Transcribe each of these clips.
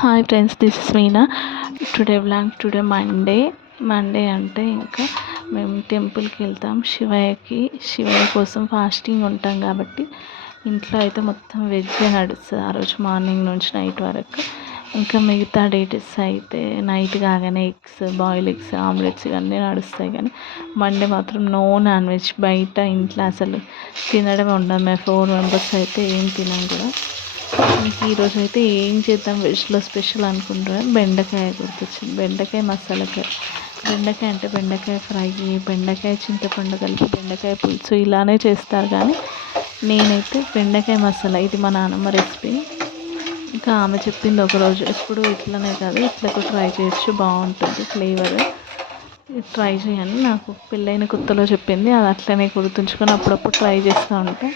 Hi friends this is Meena today vlog today Monday Monday అంటే ఇంకా మేము టెంపుల్కి వెళ్తాం. శివయ్యకి శివయ్య కోసం ఫాస్టింగ్ ఉంటాం కాబట్టి ఇంట్లో అయితే మొత్తం వెజ్జే నడుస్తుంది. ఆ రోజు మార్నింగ్ నుంచి నైట్ వరకు. ఇంకా మిగతా డేటెస్ అయితే నైట్ కాగానే ఎగ్స్ బాయిల్ ఎగ్స్ ఆమ్లెట్స్ ఇవన్నీ నడుస్తాయి కానీ మండే మాత్రం నో నాన్ వెజ్ బయట ఇంట్లో అసలు తినడమే ఉండదు. మేము ఫోర్ మెంబర్స్ అయితే ఏం తినం కూడా. ఇంక ఈరోజు అయితే ఏం చేద్దాం వెజ్లో స్పెషల్ అనుకుంటారా? బెండకాయ గుర్తొచ్చింది. బెండకాయ మసాలా బెండకాయ అంటే బెండకాయ ఫ్రై బెండకాయ చింతపండు కలిపి బెండకాయ పులుసు ఇలానే చేస్తారు కానీ నేనైతే బెండకాయ మసాలా ఇది మా నాన్నమ్మ రెసిపీ. ఇంకా ఆమె చెప్పింది ఒకరోజు ఎప్పుడు ఇట్లనే కాదు ఇట్లా కూడా ట్రై చేయొచ్చు బాగుంటుంది ఫ్లేవర్. ట్రై చేయని నాకు పెళ్ళైన కొత్తలో చెప్పింది అది అట్లనే గుర్తుంచుకొని అప్పుడప్పుడు ట్రై చేస్తూ ఉంటాను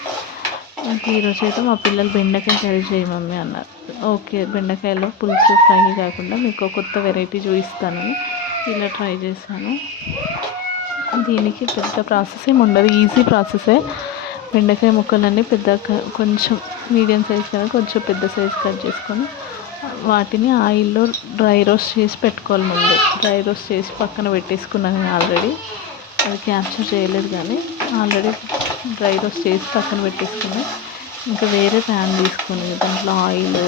ఈరోజు అయితే మా పిల్లలు బెండకాయ కర్రీ చేయి మమ్మీ అన్నారు. ఓకే బెండకాయలో పులుసు ఫ్రై కాకుండా మీకు కొత్త వెరైటీ చూపిస్తానని ఇలా ట్రై చేశాను. దీనికి పెద్ద ప్రాసెస్ ఏమి ఉండదు ఈజీ ప్రాసెసే. బెండకాయ ముక్కలన్నీ పెద్ద కొంచెం మీడియం సైజ్ కన్నా కొంచెం పెద్ద సైజ్ కట్ చేసుకొని వాటిని ఆయిల్లో డ్రై రోస్ట్ చేసి పెట్టుకోవాలి ముందు. డ్రై రోస్ట్ చేసి పక్కన పెట్టేసుకున్నాను ఆల్రెడీ. అది క్యాప్చర్ చేయలేదు కానీ ఆల్రెడీ డ్రై రోస్ట్ చేసి పక్కన పెట్టేసుకుని ఇంకా వేరే ప్యాన్ తీసుకొని దాంట్లో ఆయిల్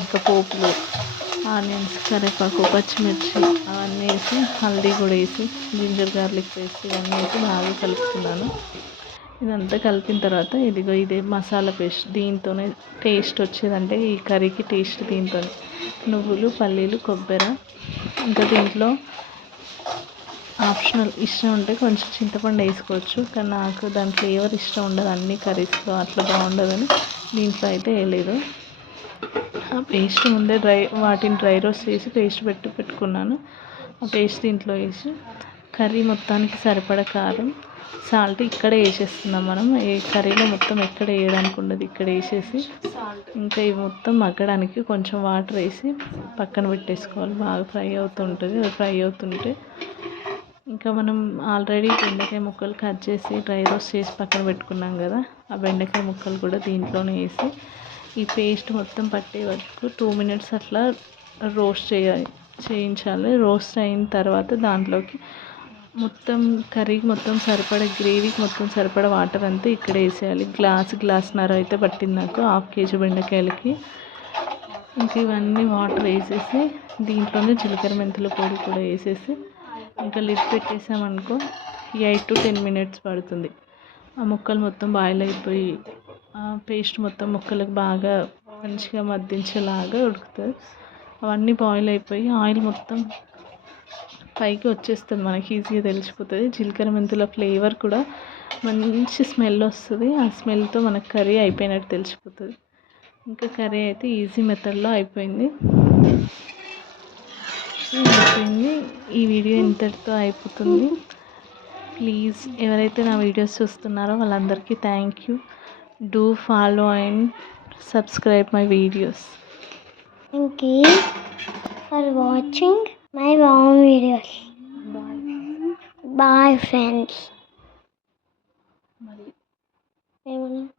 ఇంకా పోపులు ఆనియన్స్ కరివేపాకు పచ్చిమిర్చి అవన్నీ వేసి హల్దీ కూడా వేసి జింజర్ గార్లిక్ పేస్ట్ ఇవన్నీ వేసి బాగా కలుపుతున్నాను. ఇదంతా కలిపిన తర్వాత ఇదిగో ఇదే మసాలా పేస్ట్. దీంతోనే టేస్ట్ వచ్చేదంటే ఈ కర్రీకి టేస్ట్ దీంతో నువ్వులు పల్లీలు కొబ్బరి ఇంకా దీంట్లో ఆప్షనల్ ఇష్టం ఉంటే కొంచెం చింతపండు వేసుకోవచ్చు. కానీ నాకు దాని ఫ్లేవర్ ఇష్టం ఉండదు. అన్ని కర్రీస్లో అట్లా బాగుండదని దీంట్లో అయితే వేయలేదు. ఆ పేస్ట్ ముందే డ్రై వాటిని డ్రై రోస్ట్ చేసి పేస్ట్ పెట్టి పెట్టుకున్నాను. ఆ పేస్ట్ దీంట్లో వేసి కర్రీ మొత్తానికి సరిపడ కారం సాల్ట్ ఇక్కడ వేసేస్తున్నాం మనం. ఏ కర్రీలో మొత్తం ఎక్కడ వేయడానికి ఉండదు. ఇక్కడ వేసేసి ఇంకా ఇవి మొత్తం మగ్గడానికి కొంచెం వాటర్ వేసి పక్కన పెట్టేసుకోవాలి. బాగా ఫ్రై అవుతుంటుంది. అది ఫ్రై అవుతుంటే ఇంకా మనం ఆల్రెడీ బెండకాయ ముక్కలు కట్ చేసి డ్రై రోస్ట్ చేసి పక్కన పెట్టుకున్నాం కదా ఆ బెండకాయ ముక్కలు కూడా దీంట్లోనే వేసి ఈ పేస్ట్ మొత్తం పట్టే వరకు టూ మినిట్స్ అట్లా రోస్ట్ చేయాలి చేయించాలి. రోస్ట్ అయిన తర్వాత దాంట్లోకి మొత్తం కర్రీకి మొత్తం సరిపడ గ్రేవీకి మొత్తం సరిపడ వాటర్ అంతా ఇక్కడ వేసేయాలి. గ్లాస్ గ్లాస్న్నర అయితే పట్టింది నాకు హాఫ్ కేజీ బెండకాయలకి. ఇంక ఇవన్నీ వాటర్ వేసేసి దీంట్లోనే జీలకర్ర మెంతుల పొడి కూడా వేసేసి ఇంకా లిడ్ పెట్టేసామనుకో ఎయిట్ టు టెన్ మినిట్స్ పడుతుంది. ఆ ముక్కలు మొత్తం బాయిల్ అయిపోయి ఆ పేస్ట్ మొత్తం ముక్కలకు బాగా మంచిగా మద్దించేలాగా ఉడుకుతుంది అవన్నీ బాయిల్ అయిపోయి ఆయిల్ మొత్తం పైకి వచ్చేస్తుంది. మనకి ఈజీగా తెలిసిపోతుంది. జీలకర్ర మెంతుల ఫ్లేవర్ కూడా మంచి స్మెల్ వస్తుంది. ఆ స్మెల్తో మనకు కర్రీ అయిపోయినట్టు తెలిసిపోతుంది. ఇంకా కర్రీ అయితే ఈజీ మెథడ్లో అయిపోయింది. అయిపోయింది. ఈ వీడియో ఇంతటితో అయిపోతుంది. ప్లీజ్ ఎవరైతే నా వీడియోస్ చూస్తున్నారో వాళ్ళందరికీ thank you do follow and subscribe my videos Thank you for watching my mom videos. Bye, friends. మరి ఏమన్నా? బాయ్